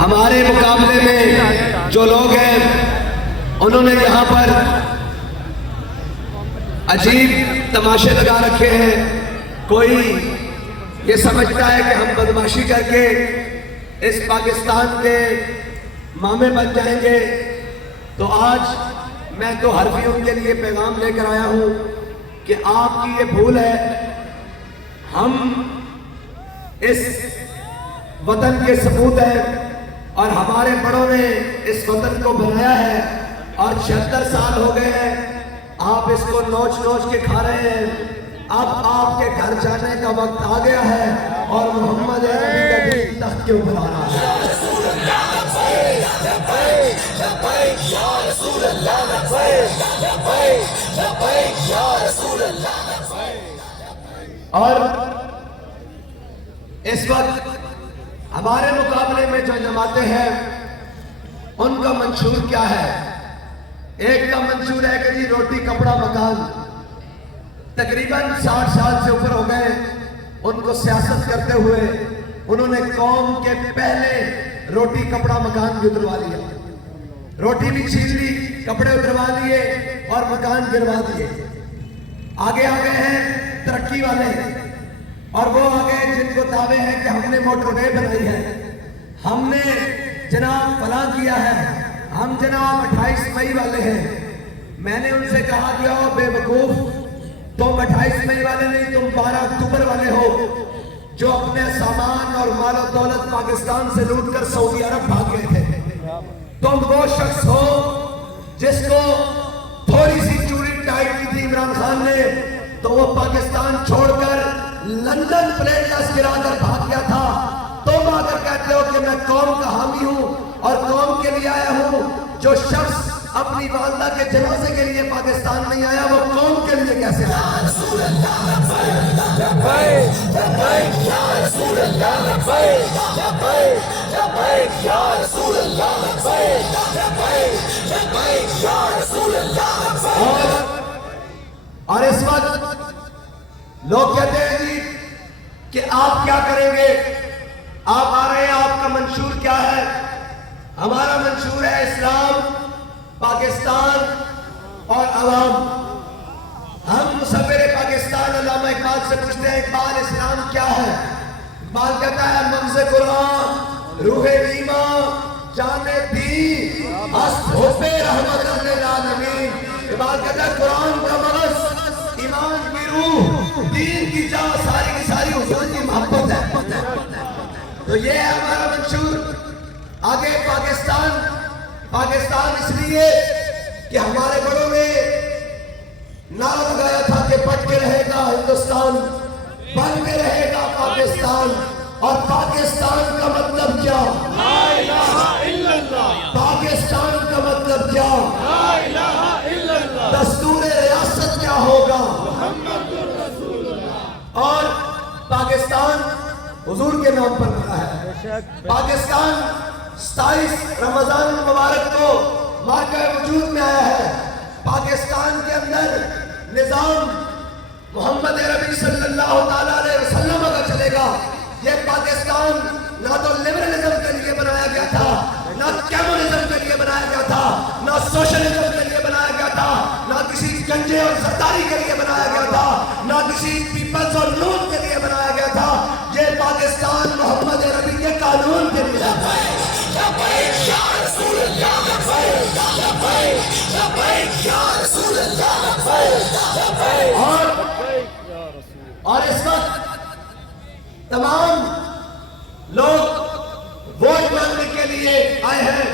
ہمارے مقابلے میں جو لوگ ہیں انہوں نے یہاں پر عجیب تماشے لگا رکھے ہیں. کوئی یہ سمجھتا ہے کہ ہم بدماشی کر کے اس پاکستان کے مامے بن جائیں گے. تو آج میں تو حرفیوں کے لیے پیغام لے کر آیا ہوں کہ آپ کی یہ بھول ہے. ہم اس وطن کے سپوت ہیں اور ہمارے بڑوں نے اس وطن کو بنایا ہے اور 76 سال ہو گئے ہیں. آپ اس کو نوچ نوچ کے کھا رہے ہیں. اب آپ کے گھر جانے کا وقت آ گیا ہے اور محمد عربی کا دین تخت کے اوپر آنا ہے. اور اس وقت ہمارے مقابلے میں جو جماعتیں ہیں ان کا منشور کیا ہے؟ ایک کا منشور ہے کہ جی روٹی کپڑا مکان. تقریباً 60 سال سے اوپر ہو گئے ان کو سیاست کرتے ہوئے. انہوں نے قوم کے پہلے روٹی کپڑا مکان بھی اتروا لیا. روٹی بھی چھین لی, کپڑے اتروا لیے اور مکان گروا دیے. آگے آگے ہیں ترقی والے اور وہ آگے جن کو دعوے ہیں کہ ہم نے موٹر وے بنائی ہے, ہم نے جناب فلاں کیا ہے, ہم جناب 28 مئی والے ہیں. میں نے ان سے کہا کہ او بے وقوف, تم 28 مئی والے نہیں, تم 12 اکتوبر والے ہو جو اپنے سامان اور مال و دولت پاکستان سے لوٹ کر سعودی عرب بھاگ گئے تھے. تم وہ شخص ہو جس کو تھوڑی سی چوری ٹائٹ کی تھی عمران خان نے تو وہ پاکستان چھوڑ کر لندن پلین ٹس گرا کر بھاگ گیا تھا. تم آ کر کہتے ہو کہ میں قوم کا حامی ہوں اور قوم کے لیے آیا ہوں. جو شخص اپنی والدہ کے جنازے کے لیے پاکستان نہیں آیا وہ قوم کے لیے کیسے آیا؟ اور اس وقت لوگ کہتے ہیں جی کہ آپ کیا کریں گے, آپ آ رہے ہیں, آپ کا منشور کیا ہے؟ ہمارا منشور ہے اسلام, پاکستان اور عوام. ہم مصور پاکستان علامہ اقبال سے پوچھتے ہیں اقبال اسلام کیا ہے؟ اقبال کہتا ہے مغز قرآن روح ایمان جان دین ہست حب رحمت للعالمین. اقبال کہتا ہے قرآن کا مغز, ایمان کی روح, دین کی جان, ساری کی ساری حضور کی محبت ہے. تو یہ ہے ہمارا منشور. آگے پاکستان اس لیے کہ ہمارے بڑوں نے نعرہ لگایا تھا کہ بٹ کے رہے گا ہندوستان, بن کے رہے گا پاکستان. اور پاکستان کا مطلب کیا؟ لا الہ الا اللہ. پاکستان کا مطلب کیا؟ لا الہ الا اللہ. دستور ریاست کیا ہوگا؟ محمد رسول اللہ. اور پاکستان حضور کے نام پر بنا ہے. پاکستان 27 رمضان المبارک کو مارکہ وجود میں آیا ہے. پاکستان کے اندر نظام محمد عربی صلی اللہ تعالیٰ علیہ وسلم کا چلے گا. یہ پاکستان نہ تو لیبرلزم کے لیے بنایا گیا تھا, نہ کمیونزم کے لیے بنایا گیا تھا, نہ سوشلزم کے لیے بنایا گیا تھا, نہ کسی گنجے اور زرداری کے لیے بنایا گیا تھا, نہ کسی پیپلز اور نون کے لیے بنایا گیا تھا. یہ پاکستان محمد عربی کے قانون کے لیے ہے. اور اس وقت تمام لوگ ووٹ مانگنے کے لیے آئے ہیں.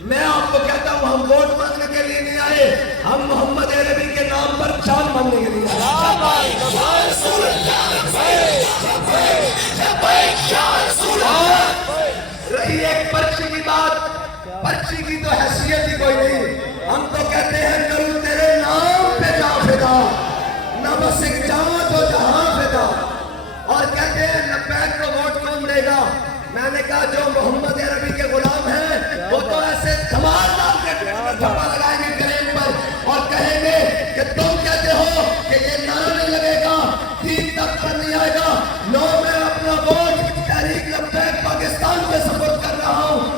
میں آپ کو کہتا ہوں ہم ووٹ مانگنے کے لیے نہیں آئے, ہم محمد عربی کے نام پر جان مانگنے کے لیے آئے. رہی ایک پرچی کی بات, پرچی کی تو حیثیت ہی کوئی نہیں. ہم تو کہتے ہیں کروں تیرے نام پہ جا فدا, نہ بس ایک جہاں تو جہاں فدا. اور کہتے ہیں لبیک کو ووٹ کون دے گا؟ میں نے کہا جو محمد عربی کے غلام ہیں وہ تو ایسے دھمال ڈال کے دھپا لگائیں گے کلیم پر اور کہیں گے کہ تم کہتے ہو کہ یہ نعرہ نہیں لگے گا, دین تک پر نہیں آئے گا. لو میں اپنا ووٹ تحریک لبیک پاکستان پہ سپورٹ کر رہا ہوں.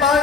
5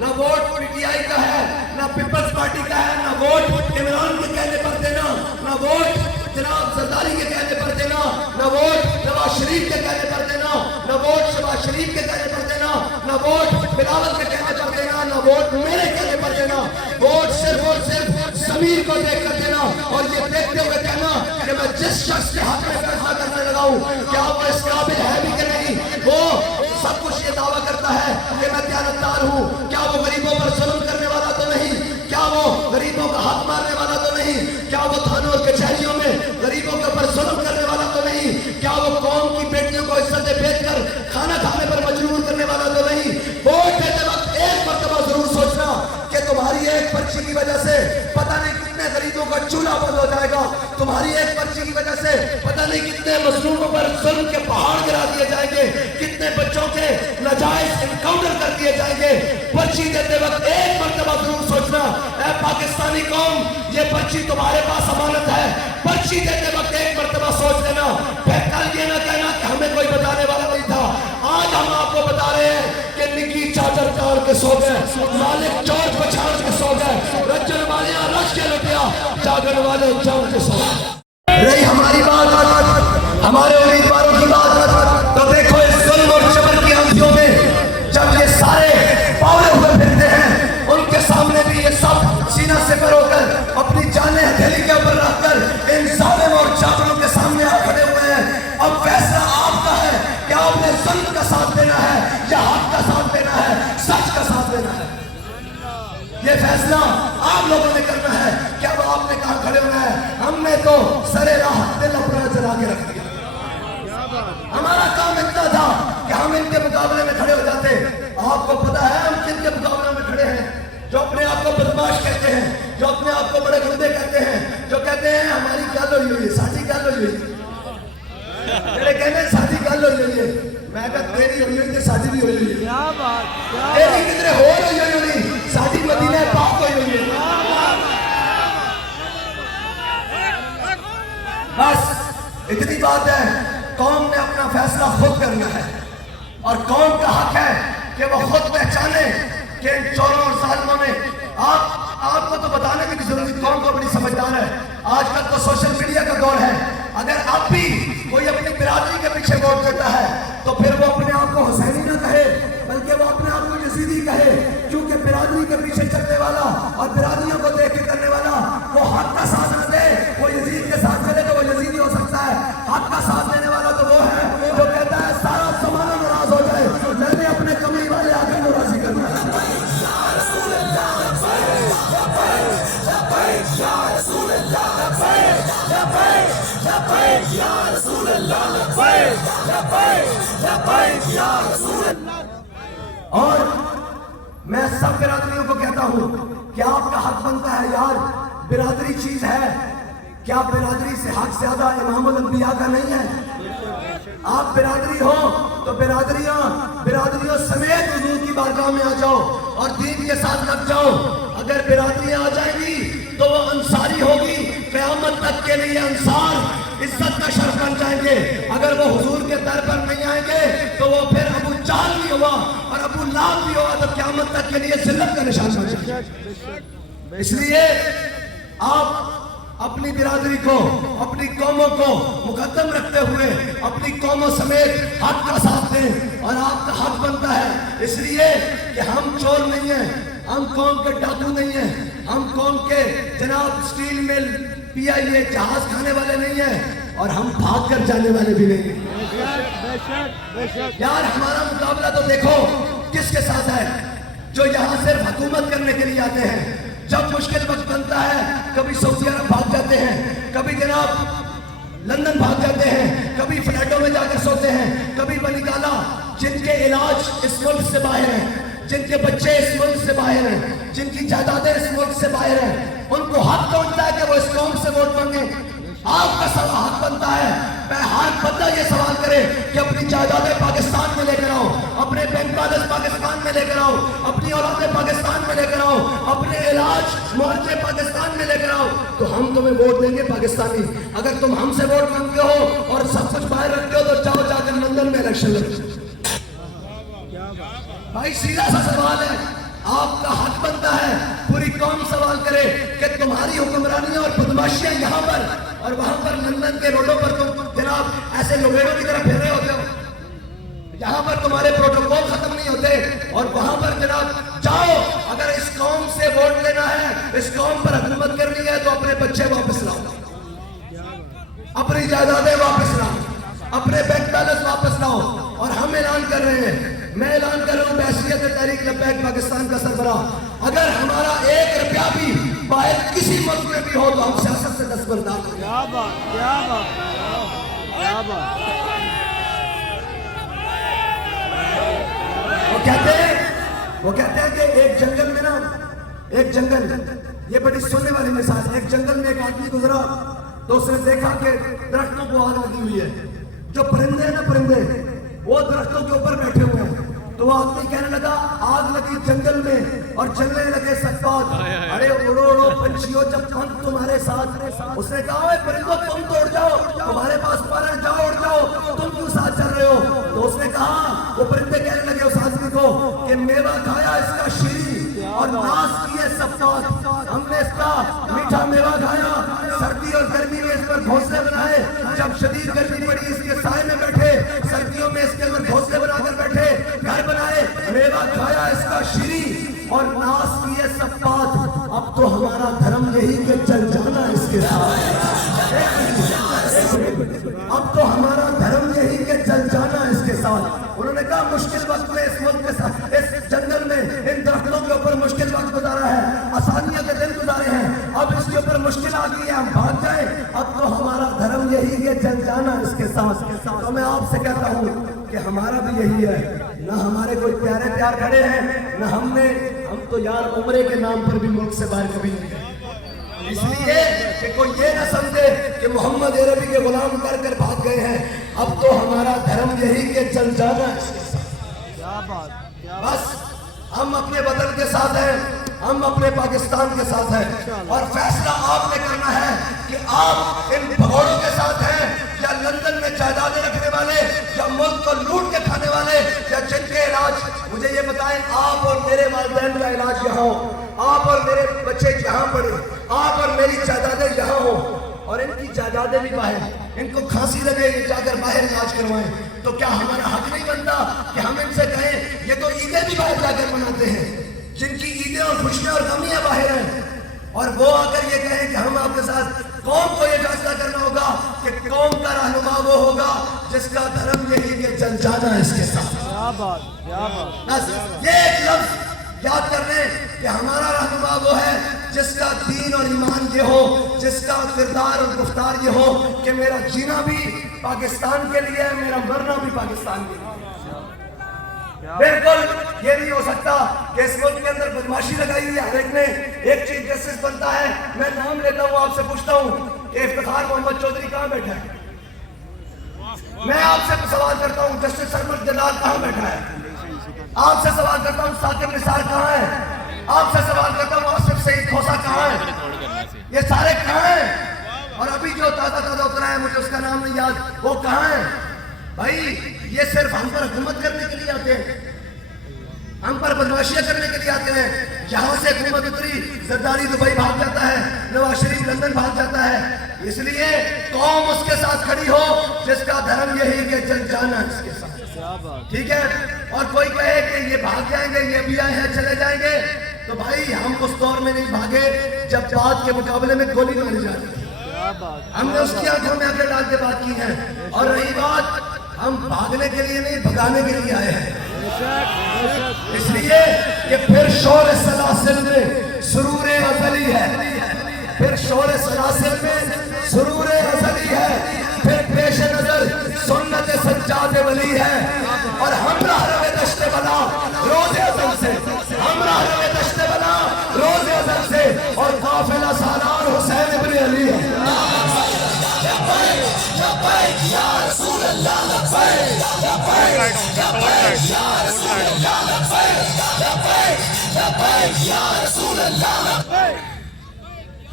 نہ ووٹ PTI کا ہے، نہ پیپلز پارٹی کا ہے، نہ ووٹ عمران کے کہنے پر دینا، نہ ووٹ جناب زرداری کے کہنے پر دینا، نہ ووٹ نواز شریف کے کہنے پر دینا، نہ ووٹ شہباز شریف کے کہنے پر دینا، نہ ووٹ بلاول کے کہنے پر دینا، نہ ووٹ میرے کہنے پر دینا، ووٹ صرف اور صرف ضمیر کو دیکھ کر دینا اور یہ دیکھتے ہوئے کہنا کہ میں جس شخص کے حق میں فیصلہ کرنے لگا ہوں کیا وہ اس قابل ہے بھی کہ نہیں۔ وہ سب کچھ یہ دعویٰ کرتا ہے کہ میں دیانتدار ہوں، کیا وہ غریبوں پر ظلم کرنے والا تو نہیں، کیا وہ غریبوں کا حق مارنے والا تو نہیں، کیا وہ تھانوں اور کچہریوں میں غریبوں کے اوپر ظلم کرنے والا تو نہیں، کیا وہ قوم کی بیٹیوں کو عزتیں بیچ کر کھانا کھانے پر مجبور کرنے والا تو نہیں۔ ووٹ دیتے وقت ایک مرتبہ ضرور سوچنا کہ تمہاری ایک پرچی کی وجہ سے پتہ نہیں کتنے غریبوں کا چولہا بند ہو جائے گا، تمہاری ایک پرچی کی وجہ سے پتہ نہیں کتنے مظلوموں پر ظلم کے پہاڑ گرا دیے جائیں گے، کتنے بچوں کے ناجائز انکاؤنٹر کر دیے جائیں گے۔ پرچی دیتے وقت ایک مرتبہ ضرور سوچنا، اے پاکستانی قوم یہ پرچی تمہارے پاس امانت ہے، پرچی دیتے وقت ایک مرتبہ سوچ لینا، پھر کل یہ نہ کہنا کہ ہمیں کوئی بتانے والا نہیں تھا۔ آج ہم آپ کو بتا رہے ہیں کہ نکی چادر چاڑ کے سو گئے، مالک چوٹ پچھاڑ کے سو گئے، رجن والے رش کے لٹیا، جاگن والے جاگ کے سو گئے۔ رہی ہماری بات، ہمارے امیدواروں کی بات، تو دیکھو اس ظلم اور جبر کی آنکھوں میں جب یہ سارے پاؤلے ہوئے پھرتے ہیں، ان کے سامنے بھی یہ سب سینہ سے پر ہو کر اپنی جانیں ہتھیلی کے اوپر رکھ کر ان ظالم اور جابروں کے سامنے آ کھڑے ہوئے ہیں۔ اب فیصلہ آپ کا ہے کہ آپ نے ظلم کا ساتھ دینا ہے یا حق کا ساتھ دینا ہے، سچ کا ساتھ دینا ہے۔ یہ فیصلہ آپ لوگوں نے کرنا ہے کہ اب آپ نے کہاں کھڑے ہونا ہے۔ ہم نے تو سرے راہ دل اپنا جلا کے رکھ دیا، ہمارا کام اتنا تھا کہ ہم ان کے مقابلے میں کھڑے ہو جاتے۔ آپ کو پتا ہے ہم کن کے مقابلے میں کھڑے ہیں؟ جو اپنے آپ کو بدماش کہتے ہیں، جو اپنے آپ کو بڑے گندے کہتے ہیں، جو کہتے ہیں ہماری گل ہوئی ہوئی ہے، ساڈی گل ہوئی ہوئی ہے، میرے کہنے ساڈی گل ہوئی ہوئی ہے۔ میں کہا تیری ہوئی ہوئی ہے، ساڈی بھی ہوئی ہوئی ہے، تیری کدھر ہو ہوئی ہوئی، ساڈی مدینہ پاک ہوئی ہوئی ہے۔ بس اتنی بات ہے، قوم نے اپنا فیصلہ خود کرنا ہے اور قوم کا حق ہے کہ وہ خود پہچانے کہ ان چوروں اور ظالموں نے آپ کو تو بتانے کی ضرورت، قوم کو بڑی سمجھدار ہے۔ آج کل تو سوشل میڈیا کا دور ہے، اگر اب بھی کوئی اپنی برادری کے پیچھے ووٹ دیتا ہے تو پھر وہ اپنے آپ کو حسینی نہ کہے بلکہ وہ اپنے آپ کو یزیدی کہے، کیونکہ برادری کے پیچھے چلنے والا اور برادریوں کو دیکھ کے کرنے والا وہ حق کا ساتھ نہ دے، وہ یزید کے ساتھ چلے تو وہ یزیدی ہو سکتا ہے۔ حق کا ساتھ دینے والا تو وہ ہے جو کہتا ہے سارا زمانہ ناراض ہو جائے، میں نے اپنے کمری والے آگے ناراضی کرنا ہے۔ اور میں سب برادریوں کو کہتا ہوں کہ آپ کا حق بنتا ہے یار، برادری چیز ہے، کیا برادری سے حق زیادہ امام الانبیاء کا نہیں ہے؟ آپ برادری ہو تو برادریوں سمیت حضور کی بارگاہ میں آ جاؤ اور دین کے ساتھ لگ جاؤ۔ اگر برادریاں آ جائیں گی تو وہ انصاری ہوگی، قیامت تک کے لیے انصار عزت کا شرف بن جائیں گے۔ اگر وہ حضور کے در پر نہیں آئیں گے تو وہ پھر ابو جہل بھی ہوا اور ابو لہب بھی ہوا تو قیامت تک کے لیے ذلت کا نشان بن جائیں گے۔ اس لیے آپ اپنی برادری کو، اپنی قوموں کو مقدم رکھتے ہوئے اپنی قوموں سمیت حق کا ساتھ دیں، اور آپ کا حق بنتا ہے اس لیے کہ ہم چور نہیں ہیں، ہم قوم کے ڈاکو نہیں ہیں، ہم قوم کے جناب اسٹیل مل PIA جہاز کھانے والے نہیں ہیں، اور ہم بھاگ کر جانے والے بھی نہیں ہیں۔ یار ہمارا مقابلہ تو دیکھو کس کے ساتھ ہے، جو یہاں صرف حکومت کرنے کے لیے آتے ہیں، جب مشکل وقت بنتا ہے کبھی سعودی عرب بھاگ جاتے ہیں، کبھی جناب لندن بھاگ جاتے ہیں، کبھی فلیٹوں میں جا کر سوتے ہیں، کبھی بنگالہ، جن کے علاج اس ملک سے باہر ہیں، جن کے بچے اس ملک سے باہر ہیں، جن کی جائیدادیں اس ملک سے باہر ہیں، ان کو حق پہنچتا ہے کہ وہ اس قوم سے ووٹ مانگیں۔ آپ کا سوال حق بنتا ہے، میں ہر بندہ یہ سوال کرے کہ اپنی جائیدادیں پاکستان میں لے کر آؤ، اپنے بینک بیلنس پاکستان میں لے کر آؤ، اپنی اولادیں پاکستان میں لے کر آؤ، اپنے علاج معالجے پاکستان میں لے کر آؤ، تو ہم تمہیں ووٹ دیں گے پاکستانی۔ اگر تم ہم سے ووٹ مانگتے ہو اور سب کچھ باہر رکھتے ہو تو جاؤ جا کر لندن میں الیکشن لڑو۔ بھائی سیدھا سا سوال ہے، آپ کا حق بنتا ہے پوری قوم سوال کرے کہ تمہاری حکمرانیاں اور بدماشیاں یہاں پر اور وہاں پر لندن کے روڈوں پر تم جناب ایسے لوگیڑوں کی طرح پھر رہے ہوتے ہو. یہاں پر تمہارے پروٹوکول ختم نہیں ہوتے اور وہاں پر جناب جاؤ. اگر اس قوم سے ووٹ لینا ہے, اس قوم پر حکومت کرنی ہے تو اپنے بچے واپس لاؤ, اپنی جائیدادیں واپس لاؤ, اپنے بینک بیلنس واپس لاؤ. اور ہم اعلان کر رہے ہیں, میں اعلان کر رہا ہوں بحیثیت تحریک لبیک پاکستان کا سربراہ, اگر ہمارا 1 روپیہ بھی باہر کسی ملک میں بھی ہو تو ہم سیاست سے دستبردار ہیں. کیا بات, کیا بات, کیا بات. وہ کہتے ہیں کہ ایک جنگل میں نا, ایک جنگل, یہ بڑی سننے والی مثال ہے, ایک جنگل میں ایک آدمی گزرا تو اس نے دیکھا کہ درختوں کو آگ لگی ہوئی ہے. جو پرندے ہیں نا پرندے, وہ درختوں کے اوپر بیٹھے ہوئے ہیں. تو وہ آدمی کہنے لگا آگ لگی جنگل میں اور چلنے لگے سکپات, ارے اڑو اڑو پنچھیوں جب پنکھ تمہارے ساتھ. اس نے کہا اے پرندوں تم تو اڑ جاؤ, تمہارے پاس پر ہے, جاؤ اڑ جاؤ, تم کیوں ساتھ چل رہے ہو. تو اس نے کہا, وہ پرندے کہنے لگے اس آدمی کو کہ میوہ کھایا اس کا شیری اور ناز کیے سکپات, ہم نے اس کا میٹھا میوہ کھایا, سردی اور گرمی میں اس پر گھونسلے بنائے, جب شدید گرمی پڑی اس کے سائے میں بیٹھے, سردیوں میں اس کے اندر گھونسلے بنا کر بیٹھے, گھر بنائے, میوہ کھایا اس کا شیری اور ناز کیے سکپات. اب تو ہمارا دھرم یہی کہ چل جانا اس کے ساتھ, اب تو ہمارا دھرم یہی کہ چل جانا اس کے ساتھ. انہوں نے کہا مشکل وقت میں اس ملک کے ساتھ, اس جنگل میں ان درختوں کے اوپر مشکل وقت گزارا ہے, آسانیاں کے دن گزارے ہیں, اب اس کے اوپر مشکل آ گئی ہے, ہم بھاگ جائیں. اب تو ہمارا دھرم یہی کہ چل جانا اس کے ساتھ. تو میں آپ سے کہتا ہوں کہ ہمارا بھی یہی ہے, نہ ہمارے کوئی پیارے پیار کھڑے ہیں, نہ ہم تو یار عمرے کے نام پر بھی ملک سے باہر کبھی نہیں گئے. اس لیے کہ کوئی یہ نہ سمجھے کہ محمد عربی کے غلام کر کر بھاگ گئے ہیں. اب تو ہمارا دھرم یہی کہ چل جانا اس کے ساتھ. کیا بات, بس ہم اپنے وطن کے ساتھ ہیں, ہم اپنے پاکستان کے ساتھ ہیں, اور فیصلہ آپ نے کرنا ہے کہ آپ ان بھگوڑوں کے ساتھ ہیں یا لندن میں جائیدادیں رکھنے والے, یا ملک کو لوٹ کے کھانے والے, یا جن کے علاج, مجھے یہ بتائیں, آپ اور میرے والدین کا علاج یہاں ہو, آپ اور میرے بچے یہاں پڑھیں, آپ اور میری جائیدادیں یہاں ہوں, اور ان کی جائیدادیں بھی باہر, ان کو کھانسی لگے یہ جا کر باہر علاج کروائیں. تو کیا ہمارا حق نہیں بنتا کہ ہم ان سے کہیں, یہ تو عیدیں بھی باہر جا کر مناتے ہیں, جن کی عیدیں اور خوشیاں اور غمیاں باہر ہیں, اور وہ آ کر یہ کہیں کہ ہم آپ کے ساتھ. قوم کو یہ فیصلہ کرنا ہوگا کہ قوم کا رہنما وہ ہوگا جس کا دھرم یہی کہ چل جانا اس کے ساتھ. کیا بات, کیا بات. بس یہ ایک لفظ یاد کر لیں کہ ہمارا رہنما وہ ہے جس کا دین اور ایمان یہ ہو, جس کا کردار اور گفتار یہ ہو کہ میرا جینا بھی پاکستان کے لیے ہے, میرا مرنا بھی پاکستان کے لیے. بالکل یہ نہیں ہو سکتا کہ اس ملک کے اندر بدماشی لگائی ہوئی ہے, ہر ایک نے ایک چیف جسٹس بنتا ہے. میں نام لیتا ہوں, آپ سے پوچھتا ہوں کہ افتخار محمد چودھری کہاں بیٹھا ہے؟ میں آپ سے سوال کرتا ہوں جسٹس سرمد جلال کہاں بیٹھا ہے؟ آپ سے سوال کرتا ہوں ثاقب نثار کہاں ہے؟ آپ سے سوال کرتا ہوں آصف سعید کھوسا کہاں ہے؟ یہ سارے کہاں ہیں؟ اور ابھی جو تازہ اترا ہے, مجھے اس کا نام نہیں یاد, وہ کہاں ہے؟ بھائی یہ صرف ہم پر حکومت کرنے کے لیے آتے ہیں, ہم پر بدماشیاں کرنے کے لیے آتے ہیں. یہاں سے حکومت اتری, زرداری دبئی بھاگ جاتا ہے, نواز شریف لندن بھاگ جاتا ہے. اس لیے قوم اس کے ساتھ کھڑی ہو جس کا دھرم یہی کہ چل جانا اس کے ساتھ. ٹھیک ہے, اور کوئی کہے کہ یہ بھاگ جائیں گے, یہ بھی آئے ہیں چلے جائیں گے, تو بھائی ہم اس دور میں نہیں بھاگے جب بات کے مقابلے میں گولی ماری جاتی ہے. ہم نے اس کی آنکھوں میں آنکھیں ڈال کے بات کی ہے. اور رہی بات, ہم بھاگنے کے لیے نہیں بھگانے کے لیے آئے ہیں. اس لیے کہ پھر شور سلاسل میں سرور ازلی ہے, پھر شور سلاسل میں سرور ازلی ہے, پھر پیش نظر سنت سجاد ولی ہے. اور ہمراہ روے دشت بلا روز ازل سے, ہمراہ روے دشت بلا روز ازل سے, اور قافلہ سالار حسین ابن علی ہے.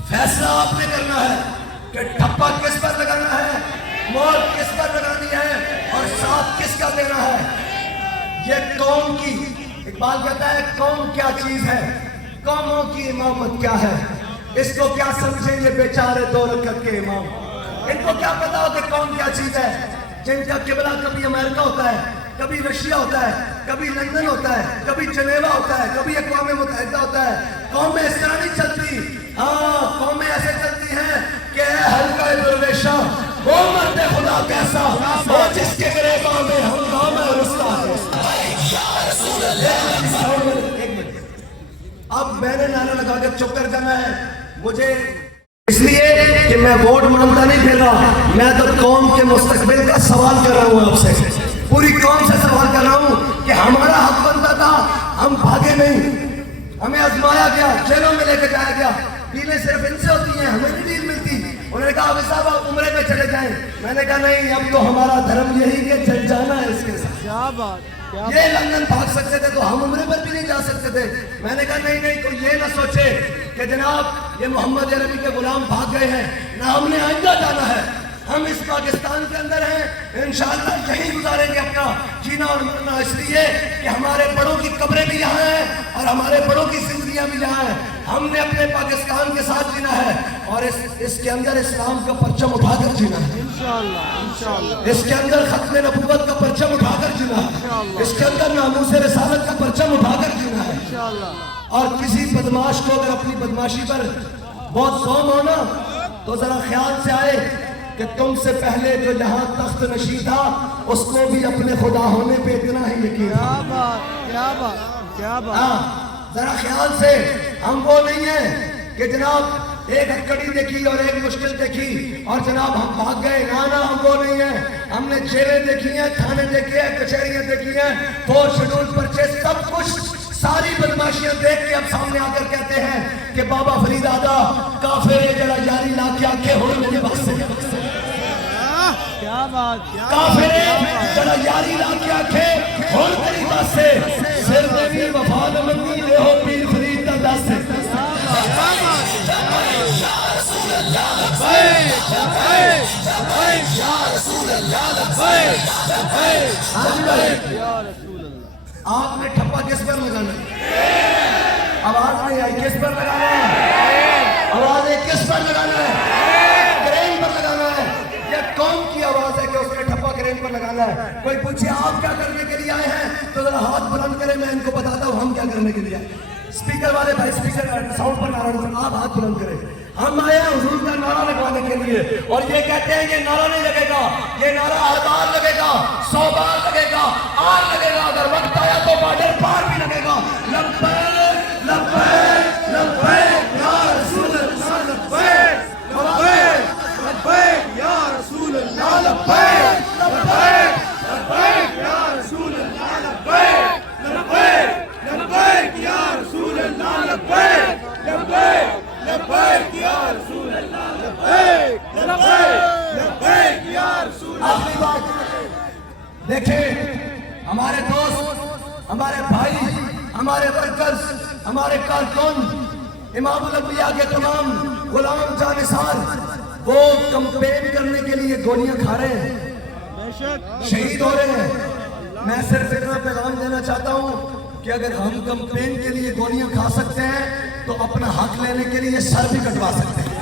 فیصلہ آپ نے کرنا ہے کہ ٹھپا کس پر لگانا ہے, موت کس پر لگانی ہے, اور ساتھ کس کا دینا ہے. یہ قوم کی اقبال کہتا ہے قوم کیا چیز ہے، قوموں کی امامت کیا ہے، اس کو کیا سمجھیں گے بیچارے دو رکعت کے امام۔ ان کو کیا پتا ہو کہ قوم کیا چیز ہے، جن کا قبلہ کبھی امریکہ ہوتا ہے، کبھی رشیا ہوتا ہے، کبھی لندن ہوتا ہے، کبھی جنیوا ہوتا ہے، کبھی اقوام متحدہ ہوتا ہے۔ قومیں اس طرح نہیں چلتی، ہاں قومیں ایسے چلتی ہیں کہ اے حلقہ درویشہ وہ مرد خدا کیسا، وہ جس کے گریباں میں ہنگامہ رسوا ہے۔ ایک منٹ، اب میں نے نعرہ لگا کے چپ کر جانا ہے مجھے، اس لیے کہ میں ووٹ مانگتا نہیں پھر رہا، میں تو قوم کے مستقبل کا سوال کر رہا ہوں آپ سے، پوری قوم سے سوال کر رہا ہوں کہ ہمارا حق بنتا تھا، ہم بھاگے نہیں، ہمیں آزمایا گیا، جیلوں میں لے کے جایا گیا، ڈیلیں صرف ان سے ہوتی ہیں، ہمیں نہیں ڈیل ملتی۔ انہوں نے کہا حافظ صاحب آپ عمرے پہ چلے جائیں، میں نے کہا نہیں، اب تو ہمارا دھرم یہی کہ چل جانا ہے اس کے ساتھ۔ کیا بات، یہ لندن بھاگ سکتے تھے تو ہم عمرے پر بھی نہیں جا سکتے تھے۔ میں نے کہا نہیں نہیں، کوئی یہ نہ سوچے کہ جناب یہ محمد عربی کے غلام بھاگ گئے ہیں، نہ ہم نے آئندہ جانا ہے، ہم اس پاکستان کے اندر ہیں، انشاءاللہ یہیں گزاریں گے اپنا جینا اور مرنا، اس لیے کہ ہمارے بڑوں کی قبریں بھی یہاں ہیں اور ہمارے بڑوں کی زندگیاں بھی یہاں ہیں۔ ہم نے اپنے پاکستان کے ساتھ جینا ہے اور اس کے اندر اسلام کا پرچم اٹھا کر جینا ہے، انشاءاللہ انشاءاللہ، اس کے اندر ختم نبوت کا پرچم اٹھا کر جینا ہے، اس کے اندر ناموس رسالت کا پرچم اٹھا کر جینا ہے۔ انشاءاللہ۔ اور کسی بدماش کو اگر اپنی بدماشی پر بہت قوم ہونا تو ذرا خیال سے آئے کہ تم سے پہلے جو یہاں تخت نشین تھا اس کو بھی اپنے خدا ہونے پہ اتنا ہی یقین تھا۔ کیا بات، کیا بات، کیا بات۔ ہاں ذرا خیال سے، ہم وہ نہیں ہیں کہ جناب ایک ہتکڑی دیکھی اور ایک مشکل دیکھی اور جناب ہم بھاگ گئے، نہ ہم وہ نہیں ہیں۔ ہم نے جیلیں دیکھی ہیں، تھانے دیکھے ہیں، کچہریاں دیکھی ہیں، 4 شیڈول پرچے، سب کچھ، ساری بدماشیاں دیکھ کے اب سامنے آ کر کہتے ہیں کہ بابا فرید آدھا کافر جڑا یاری لا کے آکے ہوئی میرے بس سے، کیا بات، کافر جڑا یاری لا کے آکے ہوئی میری بس سے، سر دیوی وفا نمنی لے ہو پیر فرید دا دس سے۔ آپ نے ٹھپا کس پر لگانا ہے؟ آواز نہیں آئی، کس پر لگانا ہے؟ آواز ہے کس پر لگانا ہے؟ کرین پر لگانا ہے۔ یہ قوم کی آواز ہے کہ اس نے ٹھپا کرین پر لگانا ہے۔ کوئی پوچھے آپ کیا کرنے کے لیے آئے ہیں تو ذرا ہاتھ بلند کریں، میں ان کو بتاتا ہوں ہم کیا کرنے کے لیے آئے۔ اسپیکر والے بھائی اسپیکر ساؤنڈ پر نعرہ لگانا، آپ ہاتھ بلند کریں۔ ہم آئے ہیں حضور کا نعرہ لگوانے کے لیے اور یہ کہتے ہیں یہ نعرہ نہیں لگے گا، یہ نعرہ 100 بار لگے گا، 100 بار لگے گا، اور لگے گا، اگر وقت آیا تو بارڈر پار بھی لگے گا۔ لبیک لبیک لبیک یا رسول اللہ، لبیک لبیک لبیک یا رسول اللہ، لبیک لبیک لبیک یا رسول اللہ، لبیک لبیک لبیک یا رسول اللہ، لبیک لبیک لبیک یا رسول اللہ، لبیک لبیک لبیک یا رسول اللہ۔ آخری بات دیکھیں، ہمارے دوست، ہمارے بھائی، ہمارے ورکرز، ہمارے کارکن، امام الانبیاء کے تمام غلام جانثار، وہ کمپین کرنے کے لیے گولیاں کھا رہے ہیں، شہید ہو رہے ہیں۔ میں صرف اتنا پیغام دینا چاہتا ہوں کہ اگر ہم کمپین کے لیے گولیاں کھا سکتے ہیں تو اپنا حق لینے کے لیے سر بھی کٹوا سکتے ہیں۔